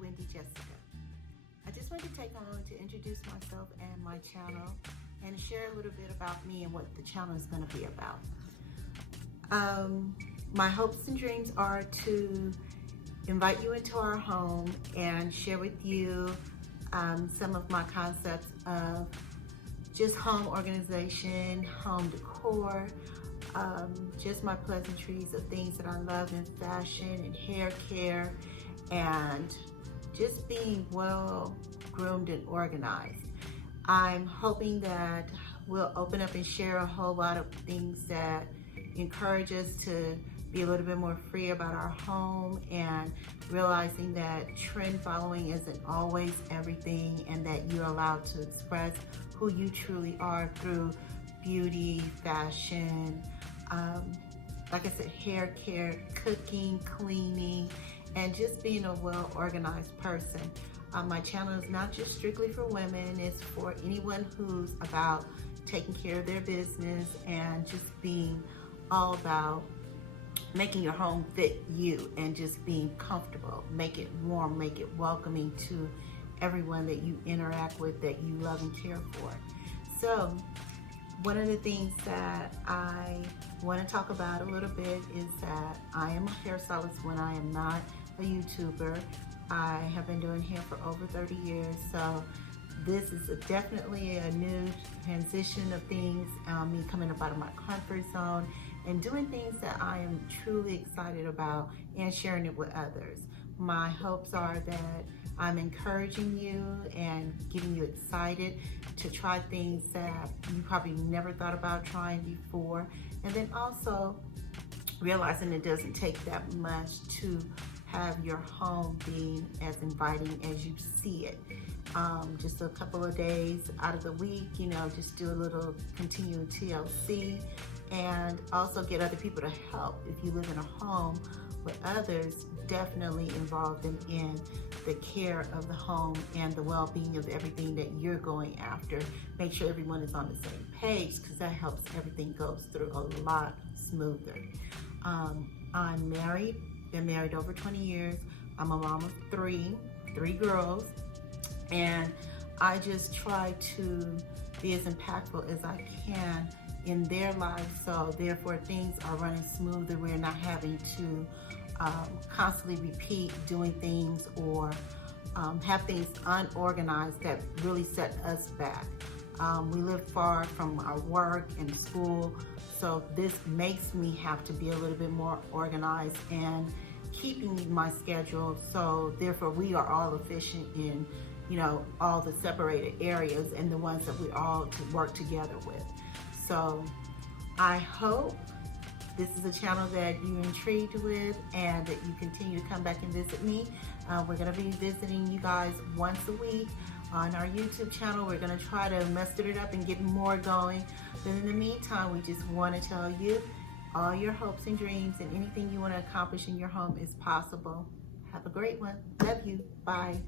Wendy Jessica. I just wanted to take a moment to introduce myself and my channel and share a little bit about me and what the channel is going to be about. My hopes and dreams are to invite you into our home and share with you some of my concepts of just home organization, home decor, just my pleasantries of things that I love in fashion and hair care, and just being well groomed and organized. I'm hoping that we'll open up and share a whole lot of things that encourage us to be a little bit more free about our home, and realizing that trend following isn't always everything, and that you're allowed to express who you truly are through beauty, fashion, like I said, hair care, cooking, cleaning, and just being a well-organized person. My channel is not just strictly for women, it's for anyone who's about taking care of their business and just being all about making your home fit you and just being comfortable, make it warm, make it welcoming to everyone that you interact with, that you love and care for. So one of the things that I want to talk about a little bit is that I am a hairstylist when I am not a YouTuber. I have been doing hair for over 30 years, so this is definitely a new transition of things, me coming up out of my comfort zone and doing things that I am truly excited about and sharing it with others. My hopes are that I'm encouraging you and getting you excited to try things that you probably never thought about trying before, and then also realizing it doesn't take that much to have your home being as inviting as you see it. Just a couple of days out of the week, you know, just do a little continuing TLC, and also get other people to help. If you live in a home with others, definitely involve them in the care of the home and the well-being of everything that you're going after. Make sure everyone is on the same page, because that helps everything goes through a lot smoother. I'm married, been married over 20 years. I'm a mom of three girls, and I just try to be as impactful as I can in their lives, so therefore things are running smoother. We're not having to constantly repeat doing things or have things unorganized that really set us back. We live far from our work and school, so this makes me have to be a little bit more organized and keeping my schedule, so therefore we are all efficient in, you know, all the separated areas and the ones that we all work together with. So I hope this is a channel that you're intrigued with and that you continue to come back and visit me. We're going to be visiting you guys once a week on our YouTube channel. We're going to try to muster it up and get more going. But in the meantime, we just want to tell you all your hopes and dreams and anything you want to accomplish in your home is possible. Have a great one. Love you. Bye.